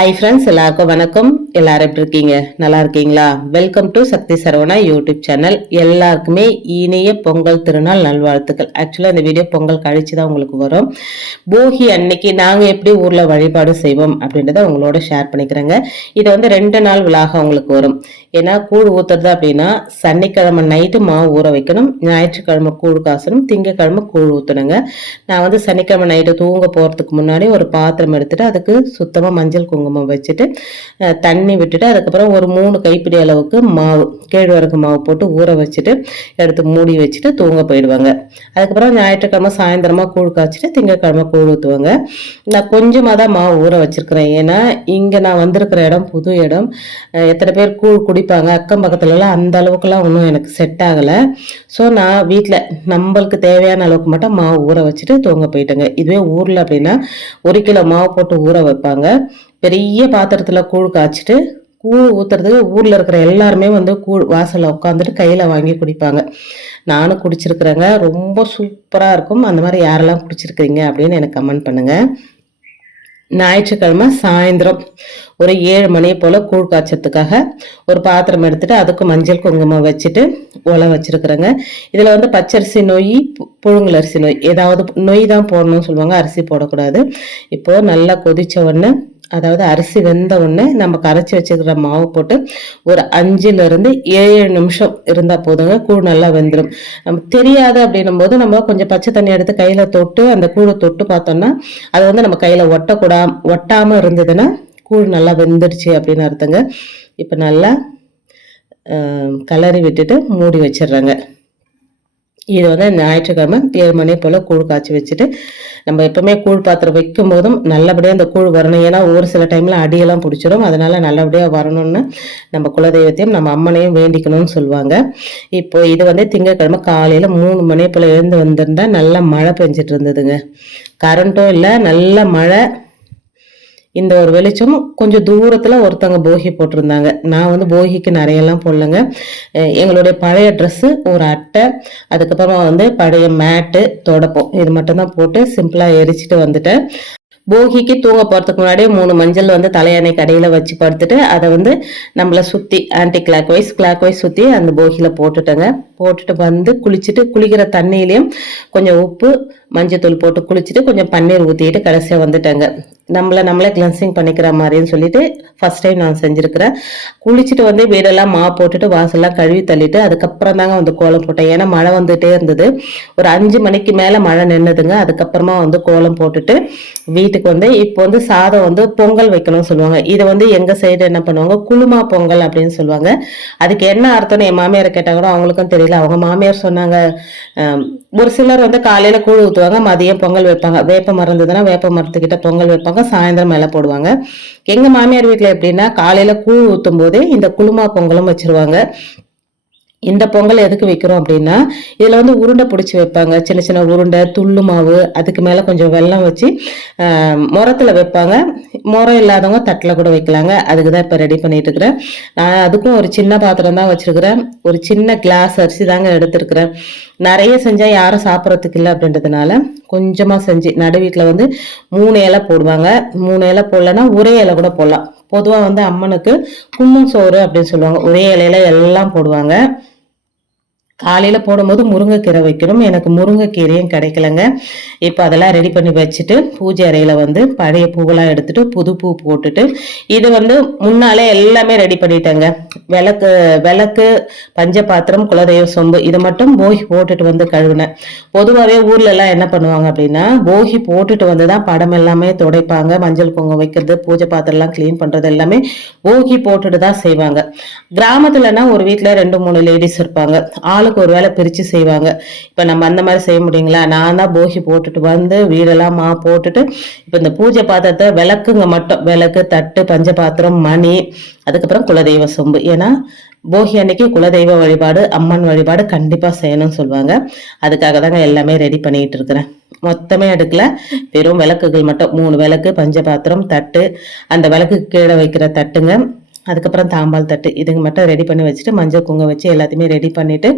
Hi friends, எல்லாருக்கும் வணக்கம். எல்லாரும் எப்படி இருக்கீங்க? நல்லா இருக்கீங்களா? Welcome to Sakthi Saravana YouTube channel. எல்லாருக்குமே இனிய பொங்கல் திருநாள் நல்வாழ்த்துக்கள். ஆக்சுவலாக இந்த வீடியோ பொங்கல் கழிச்சு தான் உங்களுக்கு வரும். போகி அன்னைக்கு நாங்கள் எப்படி ஊரில் வழிபாடு செய்வோம் அப்படின்றத உங்களோட ஷேர் பண்ணிக்கிறேங்க. இது வந்து 2 நாள் விழாக உங்களுக்கு வரும். ஏன்னா கூழ் ஊத்துறது அப்படின்னா சனிக்கிழமை நைட்டு மாவு ஊற வைக்கணும், ஞாயிற்றுக்கிழமை கூழ் காசணும், திங்கக்கிழமை கூழ் ஊற்றணுங்க. நான் வந்து சனிக்கிழமை நைட்டு தூங்க போகிறதுக்கு முன்னாடி ஒரு பாத்திரம் எடுத்துட்டு அதுக்கு சுத்தமாக மஞ்சள் குங்குமம் வச்சுட்டு தண்ணி விட்டுட்டு அதுக்கப்புறம் ஒரு 3 கைப்பிடி அளவுக்கு மாவு, கேழ்வரகு மாவு போட்டு ஊற வச்சுட்டு எடுத்து மூடி வச்சுட்டு தூங்க போயிடுவாங்க. அதுக்கப்புறம் ஞாயிற்றுக்கிழமை சாயந்தரமா கூழ் காய்ச்சிட்டு திங்கக்கிழமை கூழ் ஊற்றுவாங்க. நான் கொஞ்சமாக தான் மாவு ஊற வச்சிருக்கிறேன். ஏன்னா இங்கே நான் வந்திருக்கிற இடம் புது இடம். எத்தனை பேர் கூழ் குடிப்பாங்க அக்கம் பக்கத்துலலாம் அந்த அளவுக்குலாம் ஒன்றும் எனக்கு செட் ஆகலை. ஸோ நான் வீட்டில் நம்மளுக்கு தேவையான அளவுக்கு மட்டும் மாவு ஊற வச்சுட்டு தூங்க போயிட்டேங்க. இதுவே ஊரில் அப்படின்னா 1 கிலோ மாவு போட்டு ஊற வைப்பாங்க. பெரிய பாத்திரத்தில் கூழ் காய்ச்சிட்டு கூழ் ஊத்துறதுக்கு ஊரில் இருக்கிற எல்லாருமே வந்து கூழ் வாசலில் உட்காந்துட்டு கையில் வாங்கி குடிப்பாங்க. நானும் குடிச்சிருக்கிறேங்க. ரொம்ப சூப்பராக இருக்கும். அந்த மாதிரி யாரெல்லாம் குடிச்சிருக்கிறீங்க அப்படின்னு எனக்கு கமெண்ட் பண்ணுங்கள். ஞாயிற்றுக்கிழமை சாயந்தரம் ஒரு 7 மணி போல் கூழ் காய்ச்சறதுக்காக ஒரு பாத்திரம் எடுத்துட்டு அதுக்கு மஞ்சள் குங்குமம் வச்சுட்டு ஒலை வச்சிருக்கிறேங்க. இதில் வந்து பச்சரிசி நொய், புழுங்கல் அரிசி நொய், ஏதாவது நொய் தான் போடணும்னு சொல்லுவாங்க, அரிசி போடக்கூடாது. இப்போது நல்லா கொதித்த உடனே, அதாவது அரிசி வெந்த உடனே நம்ம கரைச்சி வச்சுக்கிற மாவு போட்டு ஒரு 5லிருந்து 7 நிமிஷம் இருந்தால் போதுங்க. கூழ் நல்லா வெந்துடும். நம்ம தெரியாது அப்படின்னும் போது நம்ம கொஞ்சம் பச்சை தண்ணி எடுத்து கையில் தொட்டு அந்த கூழை தொட்டு பார்த்தோம்னா அது வந்து நம்ம கையில் ஒட்டாமல் இருந்ததுன்னா கூழ் நல்லா வெந்துடுச்சு அப்படின்னு அர்த்தங்க. இப்போ நல்லா கலரி விட்டுட்டு மூடி வச்சிடுறேங்க. இது வந்து ஞாயிற்றுக்கிழமை 7 மணி போல் கூழ் காய்ச்சி வச்சுட்டு, நம்ம எப்பவுமே கூழ் பாத்திரம் வைக்கும் போதும் நல்லபடியாக அந்த கூழ் வரணும். ஏன்னா ஒரு சில டைம்ல அடியெல்லாம் பிடிச்சிடும். அதனால நல்லபடியாக வரணும்னு நம்ம குலதெய்வத்தையும் நம்ம அம்மனையும் வேண்டிக்கணும்னு சொல்லுவாங்க. இப்போ இது வந்து திங்கட்கிழமை காலையில் 3 மணி போல் எழுந்து வந்திருந்தா நல்லா மழை பெஞ்சிட்டு இருந்ததுங்க. கரண்ட்டும் இல்லை, நல்ல மழை. இந்த ஒரு வெளிச்சம். கொஞ்சம் தூரத்துல ஒருத்தவங்க போகி போட்டிருந்தாங்க. நான் வந்து போகிக்கு நிறையெல்லாம் போடலங்க. எங்களுடைய பழைய ட்ரெஸ்ஸு, ஒரு அட்டை, அதுக்கப்புறமா வந்து பழைய மேட்டு, தொடப்பம், இது மட்டும்தான் போட்டு சிம்பிளா எரிச்சிட்டு வந்துட்டேன். போகிக்கு தூங்க போறதுக்கு முன்னாடி 3 மஞ்சள் வந்து தலையணை கடையில வச்சு படுத்துட்டு அதை வந்து நம்மள சுத்தி ஆன்டி கிளாக் வைஸ் சுத்தி அந்த போகியில போட்டுட்டேங்க. போட்டுட்டு வந்து குளிச்சுட்டு குளிக்கிற தண்ணியிலையும் கொஞ்சம் உப்பு மஞ்சத்தூள் போட்டு குளிச்சுட்டு கொஞ்சம் பன்னீர் ஊற்றிட்டு கடைசியாக வந்துட்டேங்க. நம்மளே கிளென்சிங் பண்ணிக்கிற மாதிரின்னு சொல்லிட்டு ஃபர்ஸ்ட் டைம் நான் செஞ்சுருக்கிறேன். குளிச்சுட்டு வந்து வீடெல்லாம் போட்டுட்டு வாசல்லாம் கழுவி தள்ளிட்டு அதுக்கப்புறம் தாங்க வந்து கோலம் போட்டேன். ஏன்னா மழை வந்துட்டே இருந்தது. ஒரு 5 மணிக்கு மேலே மழை நின்றுதுங்க. அதுக்கப்புறமா வந்து கோலம் போட்டுட்டு வீட்டுக்கு வந்து இப்போ வந்து சாதம் வந்து பொங்கல் வைக்கணும்னு சொல்லுவாங்க. இதை வந்து எங்க சைடு என்ன பண்ணுவாங்க, குளுமா பொங்கல் அப்படின்னு சொல்லுவாங்க. அதுக்கு என்ன அர்த்தம்னு என் மாமியார் கேட்டால் கூட அவங்களுக்கும் தெரியல. அவங்க மாமியார் சொன்னாங்க, ஒரு சிலர் வந்து காலையில கூழ் ஊற்றுவாங்க, மதியம் பொங்கல் வைப்பாங்க. வேப்ப மரம் இருந்ததுன்னா வேப்ப மரத்துக்கிட்ட பொங்கல் வைப்பாங்க, சாயந்தரம் மேலே போடுவாங்க. எங்க மாமியார் வீட்டில் எப்படின்னா காலையில கூழ் ஊற்றும் போதே இந்த குளுமா பொங்கலும் வச்சிருவாங்க. இந்த பொங்கல் எதுக்கு வைக்கிறோம் அப்படின்னா, இதுல வந்து உருண்டை பிடிச்சி வைப்பாங்க. சின்ன சின்ன உருண்டை, துள்ளு மாவு, அதுக்கு மேல கொஞ்சம் வெல்லம் வச்சு முரத்துல வைப்பாங்க. முறம் இல்லாதவங்க தட்டில் கூட வைக்கலாங்க. அதுக்கு தான் இப்போ ரெடி பண்ணிட்டு இருக்கிறேன். நான் அதுக்கும் ஒரு சின்ன பாத்திரம் தான் வச்சிருக்கிறேன். ஒரு சின்ன கிளாஸ் அரிசி தாங்க எடுத்திருக்கிறேன். நிறைய செஞ்சா யாரும் சாப்பிட்றதுக்கு இல்லை அப்படின்றதுனால கொஞ்சமா செஞ்சு, நடு வீட்டில் வந்து 3 இலை போடுவாங்க. 3 இலை போடலன்னா ஒரே இலை கூட போடலாம். பொதுவாக வந்து அம்மனுக்கு கும்மம் சோறு அப்படின்னு சொல்லுவாங்க. ஒரே இலையில எல்லாம் போடுவாங்க. காலையில போடும்போது முருங்கைக்கீரை வைக்கணும். எனக்கு முருங்கைக்கீரையும் கிடைக்கலங்க. இப்போ அதெல்லாம் ரெடி பண்ணி வச்சுட்டு பூஜை அறையில வந்து பழைய பூவெல்லாம் எடுத்துட்டு புது பூ போட்டுட்டு இது வந்து முன்னாலே எல்லாமே ரெடி பண்ணிட்டேங்க. விளக்கு, பஞ்ச பாத்திரம், குலதெய்வ சொம்பு, இது மட்டும் போகி போட்டுட்டு வந்து கழுவினேன். பொதுவாகவே ஊர்ல எல்லாம் என்ன பண்ணுவாங்க அப்படின்னா, போகி போட்டுட்டு வந்துதான் படம் எல்லாமே துடைப்பாங்க. மஞ்சள் குங்குமம் வைக்கிறது, பூஜை பாத்திரம் எல்லாம் கிளீன் பண்றது எல்லாமே போகி போட்டுட்டு தான் செய்வாங்க. கிராமத்துலன்னா ஒரு வீட்டுல 2-3 லேடிஸ் இருப்பாங்க. ஒரு வேலை பிரிச்சு செய்வாங்க. இப்ப நம்ம அந்த மாதிரி செய்ய முடியுங்களா? நான் தான் போகி போட்டுட்டு வந்து வீடெல்லாம் போட்டுட்டு இப்ப இந்த பூஜை பாத்திரத்தை விளக்குங்க மட்டும், விளக்கு, தட்டு, பஞ்ச பாத்திரம், மணி, அதுக்கப்புறம் குலதெய்வ சொம்பு. ஏன்னா போகி அன்னைக்கு குலதெய்வ வழிபாடு, அம்மன் வழிபாடு கண்டிப்பா செய்யணும்னு சொல்லுவாங்க. அதுக்காக தாங்க எல்லாமே ரெடி பண்ணிட்டு இருக்கிறேன். மொத்தமே எடுக்கல, வெறும் விளக்குகள் மட்டும் 3 விளக்கு, பஞ்ச பாத்திரம், தட்டு, அந்த விளக்கு கீழே வைக்கிற தட்டுங்க, அதுக்கப்புறம் தாம்பால் தட்டு, இதுங்க மட்டும் ரெடி பண்ணி வச்சுட்டு மஞ்சள் குங்குமம் வச்சு எல்லாத்தையுமே ரெடி பண்ணிட்டு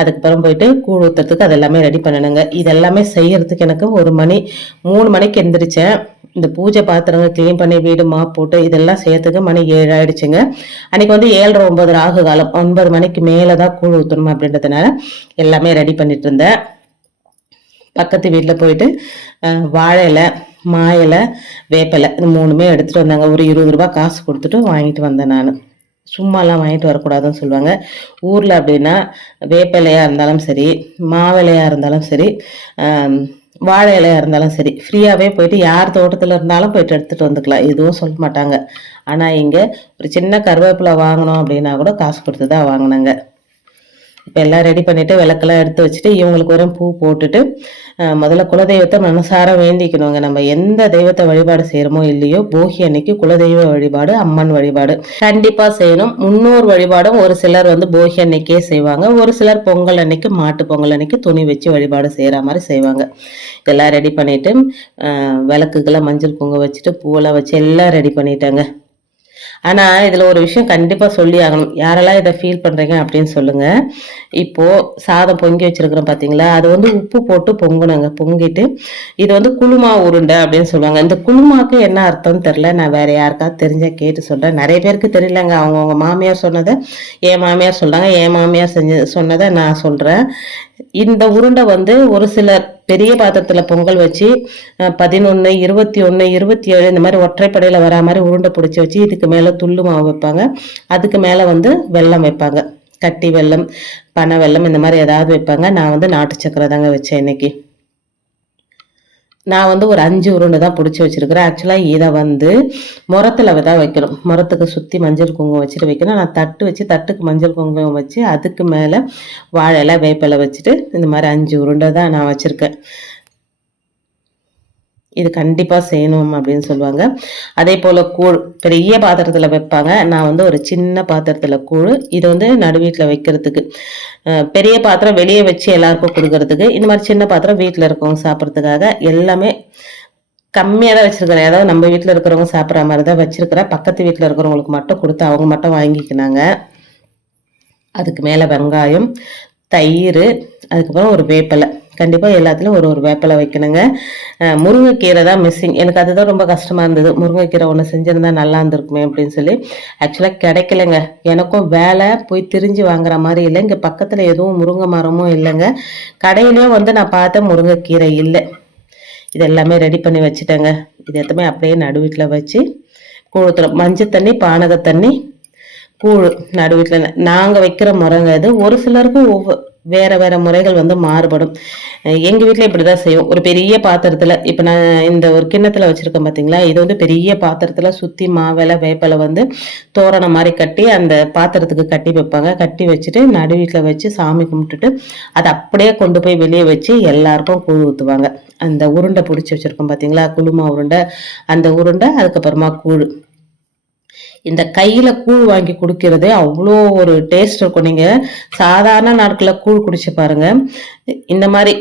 அதுக்கப்புறம் போயிட்டு கூழ் ஊத்துறதுக்கு அதெல்லாமே ரெடி பண்ணணுங்க. இதெல்லாமே செய்யறதுக்கு எனக்கு 1 மணி 3 மணிக்கு எந்திரிச்சேன். இந்த பூஜை பாத்திரங்கள் க்ளீன் பண்ணி வீடு மாப் போட்டு இதெல்லாம் சேர்த்துக்கு மணி 7 ஆயிடுச்சுங்க. அன்னைக்கு வந்து 7:30 9 ராகு காலம், 9 மணிக்கு மேலே தான் கூழ் ஊற்றணும் அப்படின்றதுனால எல்லாமே ரெடி பண்ணிட்டு இருந்தேன். பக்கத்து வீட்டில் போயிட்டு வாழை இலை, மா இலை, வேப்பிலை இது 3மே எடுத்துகிட்டு வந்தாங்க. ஒரு 20 ரூபா காசு கொடுத்துட்டு வாங்கிட்டு வந்தேன். நான் சும்மாலாம் வாங்கிட்டு வரக்கூடாதுன்னு சொல்லுவாங்க ஊரில். அப்படின்னா வேப்பிலையாக இருந்தாலும் சரி, மாவிலையாக இருந்தாலும் சரி, வாழை இலையாக இருந்தாலும் சரி, ஃப்ரீயாகவே போயிட்டு யார் தோட்டத்தில் இருந்தாலும் போயிட்டு எடுத்துகிட்டு வந்துக்கலாம், எதுவும் சொல்ல மாட்டாங்க. ஆனால் இங்கே ஒரு சின்ன கருவேப்பிலை வாங்கினோம் அப்படின்னா கூட காசு கொடுத்து தான் வாங்கினாங்க. இப்போ எல்லாம் ரெடி பண்ணிவிட்டு விளக்கெல்லாம் எடுத்து வச்சுட்டு இவங்களுக்கு ஒரு பூ போட்டுட்டு முதல்ல குலதெய்வத்தை மனசார வேண்டிக்கணுங்க. நம்ம எந்த தெய்வத்தை வழிபாடு செய்கிறோமோ இல்லையோ, போகி அன்னைக்கு குலதெய்வ வழிபாடு, அம்மன் வழிபாடு கண்டிப்பாக செய்யணும். முன்னோர் வழிபாடும் ஒரு சிலர் வந்து போகி அன்னைக்கே செய்வாங்க. ஒரு சிலர் பொங்கல் அன்னைக்கு, மாட்டு பொங்கல் அன்னைக்கு துணி வச்சு வழிபாடு செய்கிற மாதிரி செய்வாங்க. இதெல்லாம் ரெடி பண்ணிவிட்டு விளக்குக்கெல்லாம் மஞ்சள் குங்குமம் வச்சுட்டு பூவெல்லாம் வச்சு எல்லாம் ரெடி பண்ணிட்டாங்க. ஆனால் இதில் ஒரு விஷயம் கண்டிப்பாக சொல்லி ஆகணும். யாரெல்லாம் இதை ஃபீல் பண்ணுறீங்க அப்படின்னு சொல்லுங்கள். இப்போது சாதம் பொங்கி வச்சுருக்கிறோம் பார்த்தீங்களா, அது வந்து உப்பு போட்டு பொங்கணுங்க. பொங்கிட்டு இது வந்து குழுமா உருண்டை அப்படின்னு சொல்லுவாங்க. இந்த குழுமாக்கு என்ன அர்த்தம்னு தெரில, நான் வேறு யாருக்காவது தெரிஞ்சால் கேட்டு சொல்கிறேன். நிறைய பேருக்கு தெரியலங்க. அவங்கவுங்க மாமியார் சொன்னதை என் மாமியார் சொல்கிறாங்க, என் மாமியார் சொன்னதை நான் சொல்கிறேன். இந்த உருண்டை வந்து ஒரு சிலர் பெரிய பாத்திரத்தில் பொங்கல் வச்சு 11, 21, 27 இந்த மாதிரி ஒற்றைப்படையில் வரா மாதிரி உருண்டை பிடிச்சி வச்சு இதுக்கு மேலே துள்ளு மாவு வைப்பாங்க. அதுக்கு மேலே வந்து வெல்லம் வைப்பாங்க. கட்டி வெல்லம், பனை வெல்லம் இந்த மாதிரி ஏதாவது வைப்பாங்க. நான் வந்து நாட்டு சக்கரை தாங்க வச்சேன் இன்னைக்கு. நான் வந்து ஒரு 5 உருண்டை தான் பிடிச்சி வச்சிருக்கிறேன். ஆக்சுவலாக இதை வந்து முரத்தில் தான் வைக்கணும். முரத்துக்கு சுற்றி மஞ்சள் குங்குமம் வச்சுட்டு வைக்கணும். நான் தட்டு வச்சு தட்டுக்கு மஞ்சள் குங்குமம் வச்சு அதுக்கு மேலே வாழை இலை, வேப்பிலை வச்சுட்டு இந்த மாதிரி 5 உருண்டை தான் நான் வச்சுருக்கேன். இது கண்டிப்பாக செய்யணும் அப்படின்னு சொல்லுவாங்க. அதே போல் கூழ் பெரிய பாத்திரத்தில் வைப்பாங்க. நான் வந்து ஒரு சின்ன பாத்திரத்தில் கூழ், இது வந்து நடு வீட்டில் வைக்கிறதுக்கு. பெரிய பாத்திரம் வெளியே வச்சு எல்லாருக்கும் கொடுக்கறதுக்கு, இந்த மாதிரி சின்ன பாத்திரம் வீட்டில் இருக்கவங்க சாப்பிட்றதுக்காக எல்லாமே கம்மியாக தான் வச்சுருக்கிறேன். அதாவது நம்ம வீட்டில் இருக்கிறவங்க சாப்பிட்ற மாதிரி தான் வச்சுருக்கிறேன். பக்கத்து வீட்டில் இருக்கிறவங்களுக்கு மட்டும் கொடுத்து அவங்க மட்டும் வாங்கிக்கினாங்க. அதுக்கு மேலே வெங்காயம், தயிர், அதுக்கப்புறம் ஒரு வேப்பிலை. கண்டிப்பாக எல்லாத்துலேயும் ஒரு வேப்பிலை வைக்கணுங்க. முருங்கைக்கீரை தான் மிஸ்ஸிங். எனக்கு அதுதான் ரொம்ப கஷ்டமாக இருந்தது. முருங்கைக்கீரை ஒன்று செஞ்சுருந்தா நல்லா இருந்திருக்குமே அப்படின்னு சொல்லி. ஆக்சுவலாக கிடைக்கலைங்க. எனக்கும் வேலை போய் திரிஞ்சு வாங்குற மாதிரி இல்லை. இங்கே பக்கத்தில் எதுவும் முருங்கை மரமும் இல்லைங்க. கடையிலையும் வந்து நான் பார்த்தேன் முருங்கைக்கீரை இல்லை. இது எல்லாமே ரெடி பண்ணி வச்சுட்டேங்க. இது எதுவுமே அப்படியே நடு வீட்டில் வச்சு கூழ் மஞ்சள் தண்ணி, பானக தண்ணி, கூழ் நடு வீட்டில் நாங்கள் வைக்கிற முறைங்க இது. ஒரு சிலருக்கு வேற வேற முறைகள் வந்து மாறுபடும். எங்கள் வீட்டில் இப்படி தான் செய்வோம். ஒரு பெரிய பாத்திரத்தில், இப்போ நான் இந்த ஒரு கிண்ணத்தில் வச்சுருக்கேன் பார்த்தீங்களா, இது வந்து பெரிய பாத்திரத்தில் சுற்றி மாவிலை, வேப்பிலை வந்து தோரணம் மாதிரி கட்டி அந்த பாத்திரத்துக்கு கட்டி வைப்பாங்க. கட்டி வச்சுட்டு நடு வீட்டில் வச்சு சாமி கும்பிட்டுட்டு அதை அப்படியே கொண்டு போய் வெளியே வச்சு எல்லாருக்கும் கூழ் ஊற்றுவாங்க. அந்த உருண்டை பிடிச்சி வச்சுருக்கோம் பார்த்தீங்களா, குழுமா உருண்டை, அந்த உருண்டை, அதுக்கப்புறமா கூழ். இந்த கையில் கூழ் வாங்கி குடிக்கிறது அவ்வளோ ஒரு டேஸ்ட் இருக்கும். நீங்கள் சாதாரண நாட்களில் கூழ் குடிச்சு பாருங்க, இந்த மாதிரி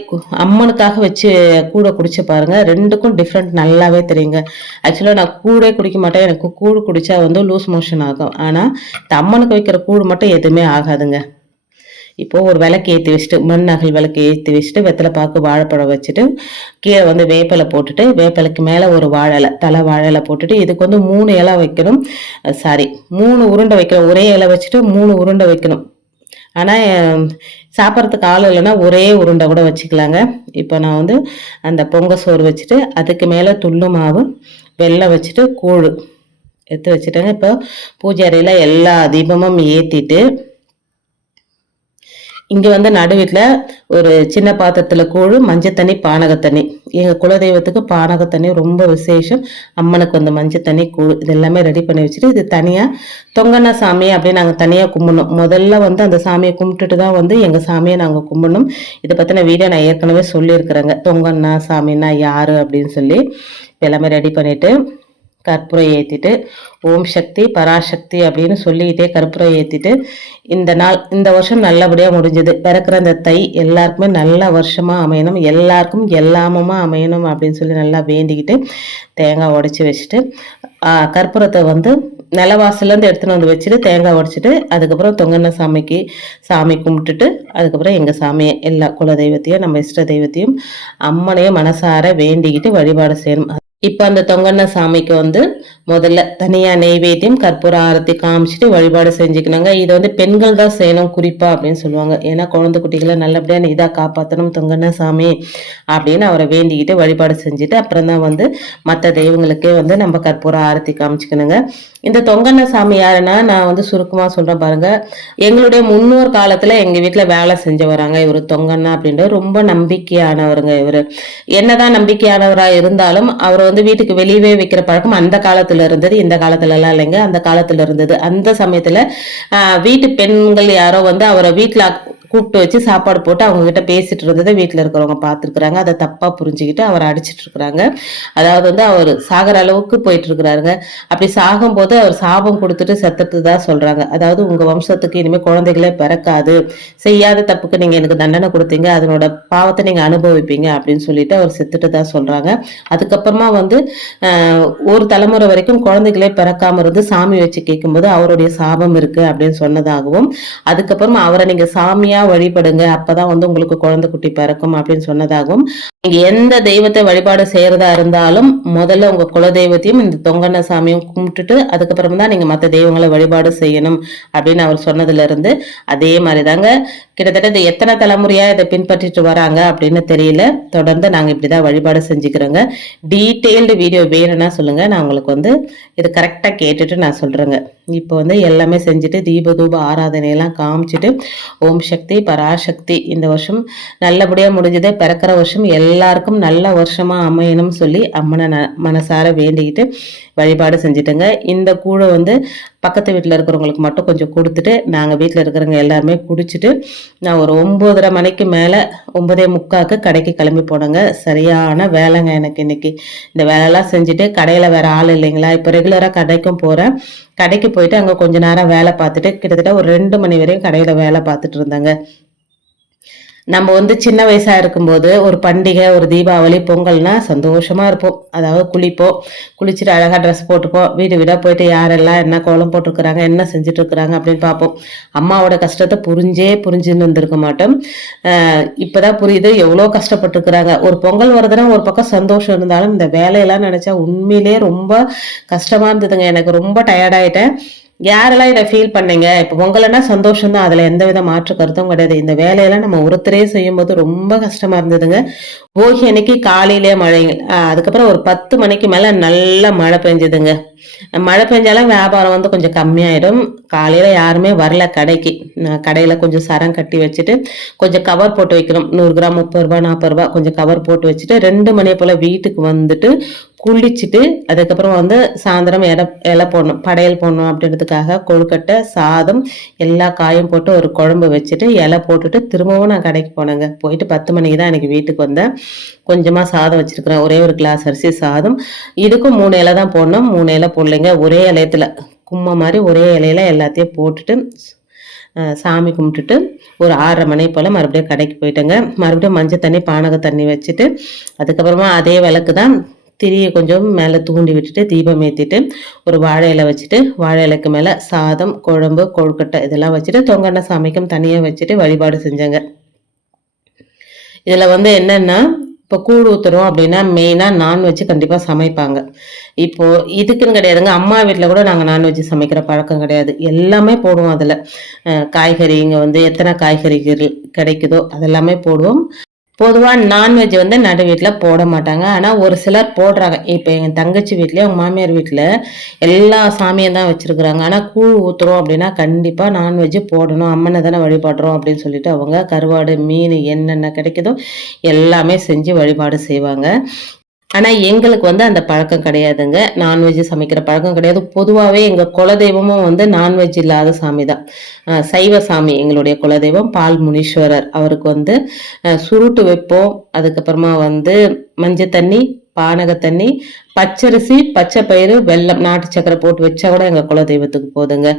அம்மனுக்காக வச்சு கூழை குடிச்சு பாருங்க, ரெண்டுக்கும் டிஃப்ரெண்ட் நல்லாவே தெரியுங்க. ஆக்சுவலாக நான் கூழே குடிக்க மாட்டேன். எனக்கு கூழ் குடிச்சா வந்து லூஸ் மோஷன் ஆகும். ஆனால் இந்த அம்மனுக்கு வைக்கிற கூழ் மட்டும் எதுவுமே ஆகாதுங்க. இப்போது ஒரு விளக்கு ஏற்றி வச்சுட்டு, மண் அகல் விளக்கு ஏற்றி வச்சுட்டு, வெத்தலை பாக்கு, வாழைப்பழம் வச்சுட்டு, கீழே வந்து வேப்பிலை போட்டுட்டு, வேப்பிலைக்கு மேலே ஒரு வாழை இலை, தலை வாழை இலை போட்டுட்டு, இதுக்கு வந்து 3 இலை வைக்கணும். 3 உருண்டை வைக்கணும். ஒரே இலை வச்சுட்டு 3 உருண்டை வைக்கணும். ஆனால் சாப்பிட்றதுக்கு ஆள் இல்லைன்னா ஒரே உருண்டை கூட வச்சுக்கலாங்க. இப்போ நான் வந்து அந்த பொங்க சோறு வச்சுட்டு அதுக்கு மேலே துள்ளு மாவு, வெல்லம் வச்சுட்டு கூழ் எடுத்து வச்சுட்டேங்க. இப்போ பூஜை அறையில் எல்லா தீபமும் ஏற்றிட்டு இங்கே வந்து நடு வீட்டில் ஒரு சின்ன பாத்திரத்தில் கூழ், மஞ்சள் தண்ணி, பானக தண்ணி. எங்கள் குலதெய்வத்துக்கு பானக தண்ணி ரொம்ப விசேஷம். அம்மனுக்கு வந்து மஞ்சள் தண்ணி, கூழ் இது எல்லாமே ரெடி பண்ணி வச்சுட்டு, இது தனியாக தொங்கண்ணா சாமி அப்படின்னு நாங்கள் தனியாக கும்பிடணும். முதல்ல வந்து அந்த சாமியை கும்பிட்டுட்டு தான் வந்து எங்கள் சாமியை நாங்கள் கும்பிடணும். இதை பற்றின வீடியோ நான் ஏற்கனவே சொல்லியிருக்கிறேங்க. தொங்கண்ணா சாமின்னா யார் அப்படின்னு சொல்லி எல்லாமே ரெடி பண்ணிவிட்டு கற்பூரம் ஏற்றிட்டு ஓம் சக்தி பராசக்தி அப்படின்னு சொல்லிக்கிட்டே கற்பூரம் ஏற்றிட்டு, இந்த வருஷம் நல்லபடியாக முடிஞ்சது. பிறக்கிற அந்த தை எல்லாருக்குமே நல்ல வருஷமாக அமையணும், எல்லாருக்கும் எல்லாமுமா அமையணும் அப்படின்னு சொல்லி நல்லா வேண்டிக்கிட்டு தேங்காய் உடைச்சி வச்சுட்டு கற்பூரத்தை வந்து நிலவாசலேருந்து எடுத்துன்னு வந்து வச்சுட்டு தேங்காய் உடைச்சிட்டு அதுக்கப்புறம் தொங்கண்ண சாமிக்கு சாமி கும்பிட்டுட்டு அதுக்கப்புறம் எங்கள் சாமியை எல்லா குலதெய்வத்தையும் நம்ம இஷ்ட தெய்வத்தையும் அம்மனையும் மனசார வேண்டிக்கிட்டு வழிபாடு செய்யணும். இப்ப அந்த தொங்கண்ண சாமிக்கு வந்து முதல்ல தனியா நெய்வேத்தியம் கற்பூர ஆரத்தி காமிச்சிட்டு வழிபாடு செஞ்சுக்கணுங்க. இது வந்து பெண்கள் தான் செய்யணும் குறிப்பா அப்படின்னு சொல்லுவாங்க. ஏன்னா குழந்தை குட்டிகளை நல்லபடியா இதா காப்பாற்றணும் தொங்கண்ண சாமி அப்படின்னு அவரை வேண்டிக்கிட்டு வழிபாடு செஞ்சுட்டு அப்புறம் தான் வந்து மற்ற தெய்வங்களுக்கே வந்து நம்ம கற்பூர ஆரத்தி காமிச்சுக்கணுங்க. இந்த தொங்கண்ண சாமி யாருன்னா நான் வந்து சுருக்கமா சொல்றேன் பாருங்க. எங்களுடைய முன்னோர் காலத்துல எங்க வீட்டுல வேலை செஞ்ச வராங்க இவரு தொங்கண்ணா அப்படின்ற ரொம்ப நம்பிக்கையானவருங்க. இவரு என்னதான் நம்பிக்கையானவரா இருந்தாலும் அவர் வந்து வீட்டுக்கு வெளியவே வைக்கிற பழக்கம் அந்த காலத்துல இருந்தது. இந்த காலத்துல எல்லாம் இல்லைங்க, அந்த காலத்துல இருந்தது. அந்த சமயத்துல வீட்டு பெண்கள் யாரோ வந்து அவரை வீட்டுல கூப்பிட்டு வச்சு சாப்பாடு போட்டு அவங்க கிட்ட பேசிட்டு இருந்ததை வீட்டுல இருக்கிறவங்க பார்த்துருக்குறாங்க. அதை தப்பா புரிஞ்சுக்கிட்டு அவர் அடிச்சிட்டு இருக்கிறாங்க. அதாவது வந்து அவர் சாகிற அளவுக்கு போயிட்டு இருக்கிறாருங்க. அப்படி சாகும்போது அவர் சாபம் கொடுத்துட்டு செத்துட்டுதான் சொல்றாங்க. அதாவது உங்க வம்சத்துக்கு இனிமே குழந்தைகளே பிறக்காது, செய்யாத தப்புக்கு நீங்க எனக்கு தண்டனை கொடுத்தீங்க, அதனோட பாவத்தை நீங்க அனுபவிப்பீங்க அப்படின்னு சொல்லிட்டு அவர் செத்துட்டு தான் சொல்றாங்க. அதுக்கப்புறமா வந்து ஒரு தலைமுறை வரைக்கும் குழந்தைகளே பிறக்காம இருந்து சாமி வச்சு கேட்கும்போது அவருடைய சாபம் இருக்கு அப்படின்னு சொன்னதாகவும், அதுக்கப்புறமா அவரை நீங்க சாமியா வழிபடுங்க அப்பதான் வந்து உங்களுக்கு குழந்தை குட்டி பிறக்கும் அப்படின்னு சொன்னதாகவும், நீங்க எந்த தெய்வத்தை வழிபாடு செய்யறதா இருந்தாலும் முதல்ல உங்க குல தெய்வத்தையும் இந்த தொங்கண்ண சாமியும் கும்பிட்டுட்டு அதுக்கப்புறம் தான் நீங்க மற்ற தெய்வங்களை வழிபாடு செய்யணும் அப்படின்னு அவர் சொன்னதுல இருந்து அதே மாதிரிதாங்க கிட்டத்தட்ட இது எத்தனை தலைமுறையா இதை பின்பற்றிட்டு வராங்க அப்படின்னு தெரியல. தொடர்ந்து நாங்க இப்படிதான் வழிபாடு செஞ்சுக்கிறோங்க. டீட்டெயில்டு வீடியோ வேணும்னா சொல்லுங்க, நான் உங்களுக்கு வந்து இது கரெக்டா கேட்டுட்டு நான் சொல்றேங்க. இப்போ வந்து எல்லாமே செஞ்சுட்டு தீப தூப ஆராதனையெல்லாம் காமிச்சிட்டு ஓம் சக்தி பராசக்தி இந்த வருஷம் நல்லபடியா முடிஞ்சது, பிறக்கிற வருஷம் எல்லாருக்கும் நல்ல வருஷமா அமையணும்னு சொல்லி அம்மனை மனசார வேண்டிக்கிட்டு வழிபாடு செஞ்சுட்டேங்க. இந்த கூழை வந்து பக்கத்து வீட்டில் இருக்கிறவங்களுக்கு மட்டும் கொஞ்சம் கொடுத்துட்டு நாங்கள் வீட்டில் இருக்கிறவங்க எல்லாருமே குடிச்சிட்டு நான் ஒரு 9:30 மணிக்கு மேலே 9:45க்கு கடைக்கு கிளம்பி போனேங்க. சரியான வேலைங்க எனக்கு இன்னைக்கு. இந்த வேலையெல்லாம் செஞ்சுட்டு கடையில் வேற ஆள் இல்லைங்களா, இப்போ ரெகுலராக கடைக்கும் போகிறேன். கடைக்கு போயிட்டு அங்கே கொஞ்ச நேரம் வேலை பார்த்துட்டு கிட்டத்தட்ட ஒரு 2 மணி வரையும் கடையில் வேலை பார்த்துட்டு இருந்தேங்க. நம்ம வந்து சின்ன வயசா இருக்கும்போது ஒரு பண்டிகை ஒரு தீபாவளி பொங்கல்னா சந்தோஷமா இருப்போம். அதாவது குளிப்போம், குளிச்சுட்டு அழகா ட்ரெஸ் போட்டுப்போம், வீடு வீடா போயிட்டு யாரெல்லாம் என்ன கோலம் போட்டிருக்கிறாங்க என்ன செஞ்சுட்டு இருக்கிறாங்க அப்படின்னு பார்ப்போம். அம்மாவோட கஷ்டத்தை புரிஞ்சுன்னு வந்திருக்க மாட்டோம். இப்பதான் புரியுது எவ்வளோ கஷ்டப்பட்டுருக்குறாங்க. ஒரு பொங்கல் வருதுன்னா ஒரு பக்கம் சந்தோஷம் இருந்தாலும் இந்த வேலையெல்லாம் நினைச்சா உண்மையிலே ரொம்ப கஷ்டமா இருந்ததுங்க. எனக்கு ரொம்ப டயர்டாயிட்டேன். யாரெல்லாம் இதை ஃபீல் பண்ணீங்க? இப்போ பொங்கல்னா சந்தோஷம் தான், அதுல எந்த வித மாற்று கருத்தும் கிடையாது. இந்த வேலையெல்லாம் நம்ம ஒருத்தரே செய்யும் போது ரொம்ப கஷ்டமா இருந்ததுங்க. போகி அன்னைக்கு காலையிலே மழை, அதுக்கப்புறம் ஒரு 10 மணிக்கு மேல நல்லா மழை பெஞ்சதுங்க. மழை பெஞ்சாலும் வியாபாரம் வந்து கொஞ்சம் கம்மியாயிடும். காலையில யாருமே வரல கடைக்கு. கடையில கொஞ்சம் சரம் கட்டி வச்சுட்டு கொஞ்சம் கவர் போட்டு வைக்கணும். 100 கிராம் 30 ரூபாய் 40 ரூபாய் கொஞ்சம் கவர் போட்டு வச்சுட்டு 2 மணி போல வீட்டுக்கு வந்துட்டு குளிச்சுட்டு அதுக்கப்புறம் வந்து சாயந்தரம் இலை போடணும், படையல் போடணும் அப்படின்றதுக்காக கொழுக்கட்டை சாதம் எல்லா காயும் போட்டு ஒரு குழம்பு வச்சுட்டு இலை போட்டுட்டு திரும்பவும் நான் கடைக்கு போனேங்க. போயிட்டு 10 மணிக்கு தான் எனக்கு வீட்டுக்கு வந்தேன். கொஞ்சமா சாதம் வச்சிருக்கிறேன், ஒரே ஒரு கிளாஸ் அரிசி சாதம். இதுக்கும் 3 இலை தான் போடணும், 3 இலை போடலைங்க. ஒரே இலையத்துல கும்மை மாதிரி ஒரே இலையில எல்லாத்தையும் போட்டுட்டு சாமி கும்பிட்டுட்டு ஒரு 6:30 மணி போல் மறுபடியும் கடைக்கு போயிட்டேங்க. மறுபடியும் மஞ்சள் தண்ணி பானக தண்ணி வச்சுட்டு அதுக்கப்புறமா அதே விளக்கு தான் திரியை கொஞ்சம் மேலே தூண்டி விட்டுட்டு தீபம் ஏற்றிட்டு ஒரு வாழை இலை வச்சுட்டு வாழை இலைக்கு மேலே சாதம் குழம்பு கொழுக்கட்டை இதெல்லாம் வச்சுட்டு தொங்கண்ண சாமிக்கும் தனியாக வச்சுட்டு வழிபாடு செஞ்சேங்க. இதில் வந்து என்னென்னா இப்போ கூழ் ஊற்றுறோம் அப்படின்னா மெயினாக நான்வெஜ் கண்டிப்பாக சமைப்பாங்க. இப்போது இதுக்குன்னு கிடையாதுங்க, அம்மா வீட்டில் கூட நாங்கள் நான்வெஜ் சமைக்கிற பழக்கம் கிடையாது. எல்லாமே போடுவோம் அதில். காய்கறி இங்கே வந்து எத்தனை காய்கறிகள் கிடைக்குதோ அதெல்லாமே போடுவோம். பொதுவாக நான்வெஜ் வந்து நடு வீட்டில் போட மாட்டாங்க, ஆனால் ஒரு சிலர் போடுறாங்க. இப்போ எங்கள் தங்கச்சி வீட்லேயே அவங்க மாமியார் வீட்டில் எல்லா சாமியும் தான் வச்சுருக்குறாங்க. ஆனால் கூழ் ஊற்றுறோம் அப்படின்னா கண்டிப்பாக நான்வெஜ் போடணும், அம்மனை தானே வழிபாடுறோம் அப்படின்னு சொல்லிட்டு அவங்க கருவாடு மீன் என்னென்ன கிடைக்குதோ எல்லாமே செஞ்சு வழிபாடு செய்வாங்க. ஆனால் எங்களுக்கு வந்து அந்த பழக்கம் கிடையாதுங்க, நான்வெஜ் சமைக்கிற பழக்கம் கிடையாது. பொதுவாகவே எங்கள் குலதெய்வமும் வந்து நான்வெஜ் இல்லாத சாமி தான், சைவ சாமி. எங்களுடைய குலதெய்வம் பால் முனீஸ்வரர். அவருக்கு வந்து சுருட்டு வைப்போம், அதுக்கப்புறமா வந்து மஞ்சள் தண்ணி பானக தண்ணி பச்சரிசி பச்சை பயிறு வெல்லம் நாட்டு சக்கரை போட்டு வச்சா கூட எங்கள் குலதெய்வத்துக்கு போதுங்க.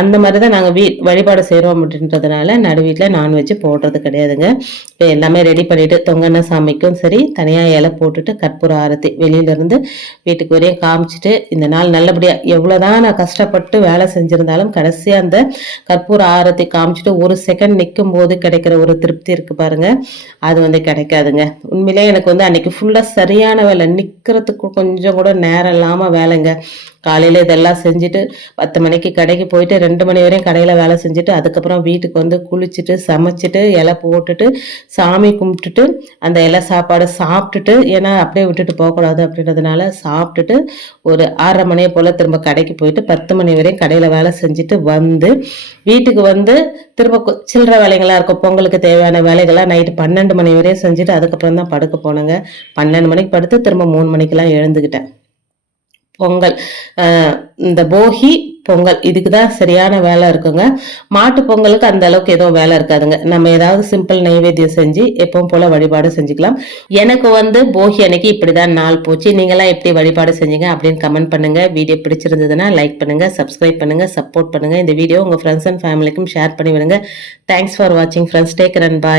அந்த மாதிரி தான் நாங்கள் வழிபாடு செய்கிறோம் அப்படின்றதுனால நடு வீட்டில் நான்வெஜ் போடுறது கிடையாதுங்க. இப்போ எல்லாமே ரெடி பண்ணிட்டு தொங்கண்ண சாமிக்கும் சரி தனியாக இலை போட்டுட்டு கற்பூர ஆரத்தி வெளியிலேருந்து வீட்டுக்கு வரையும் காமிச்சிட்டு இந்த நாள் நல்லபடியாக எவ்வளோதான் நான் கஷ்டப்பட்டு வேலை செஞ்சுருந்தாலும் கடைசியாக அந்த கற்பூர ஆரத்தி காமிச்சிட்டு ஒரு செகண்ட் நிற்கும் போது கிடைக்கிற ஒரு திருப்தி இருக்கு பாருங்க, அது வந்து கிடைக்காதுங்க. உண்மையிலே எனக்கு வந்து அன்னைக்கு ஃபுல்லாக சரியான வேலை நிற்கிறதுக்கு பண்ணுறதுக்கு கொஞ்சம் கூட நேரம் இல்லாமல் வேலைங்க. காலையில் இதெல்லாம் செஞ்சுட்டு 10 மணிக்கு கடைக்கு போயிட்டு 2 மணி வரையும் கடையில் வேலை செஞ்சுட்டு அதுக்கப்புறம் வீட்டுக்கு வந்து குளிச்சுட்டு சமைச்சிட்டு இலை போட்டுட்டு சாமி கும்பிட்டுட்டு அந்த இலை சாப்பாடு சாப்பிட்டுட்டு, ஏன்னா அப்படியே விட்டுட்டு போகக்கூடாது அப்படின்றதுனால சாப்பிட்டுட்டு ஒரு 6:30 மணியை போல் திரும்ப கடைக்கு போயிட்டு 10 மணி வரையும் கடையில் வேலை செஞ்சுட்டு வந்து வீட்டுக்கு வந்து திரும்ப சில்லற வேலைகளாக இருக்கும். பொங்கலுக்கு தேவையான வேலைகள்லாம் நைட்டு 12 மணி வரையும் செஞ்சுட்டு அதுக்கப்புறம் தான் படுக்க போனேங்க. 12 மணிக்கு படுத்து திரும்ப 3 மணிக்கெல்லாம் எழுந்துக்கிட்டேன். பொங்கல் இந்த போகி பொங்கல் இதுக்கு தான் சரியான வேலை இருக்குங்க. மாட்டு பொங்கலுக்கு அந்த அளவுக்கு எதுவும் வேலை இருக்காதுங்க. நம்ம ஏதாவது சிம்பிள் நைவேத்தியம் செஞ்சு எப்பவும் போல வழிபாடு செஞ்சுக்கலாம். எனக்கு வந்து போகி அன்னைக்கு இப்படிதான் நாள் போச்சு. நீங்களாம் எப்படி வழிபாடு செஞ்சீங்க அப்படின்னு கமெண்ட் பண்ணுங்க. வீடியோ பிடிச்சிருந்ததுன்னா லைக் பண்ணுங்க, சப்ஸ்கிரைப் பண்ணுங்க, சப்போர்ட் பண்ணுங்க. இந்த வீடியோ உங்க ஃப்ரெண்ட்ஸ் அண்ட் ஃபேமிலிக்கும் ஷேர் பண்ணி விடுங்க. தேங்க்ஸ் ஃபார் வாட்சிங் friends. Take care and bye.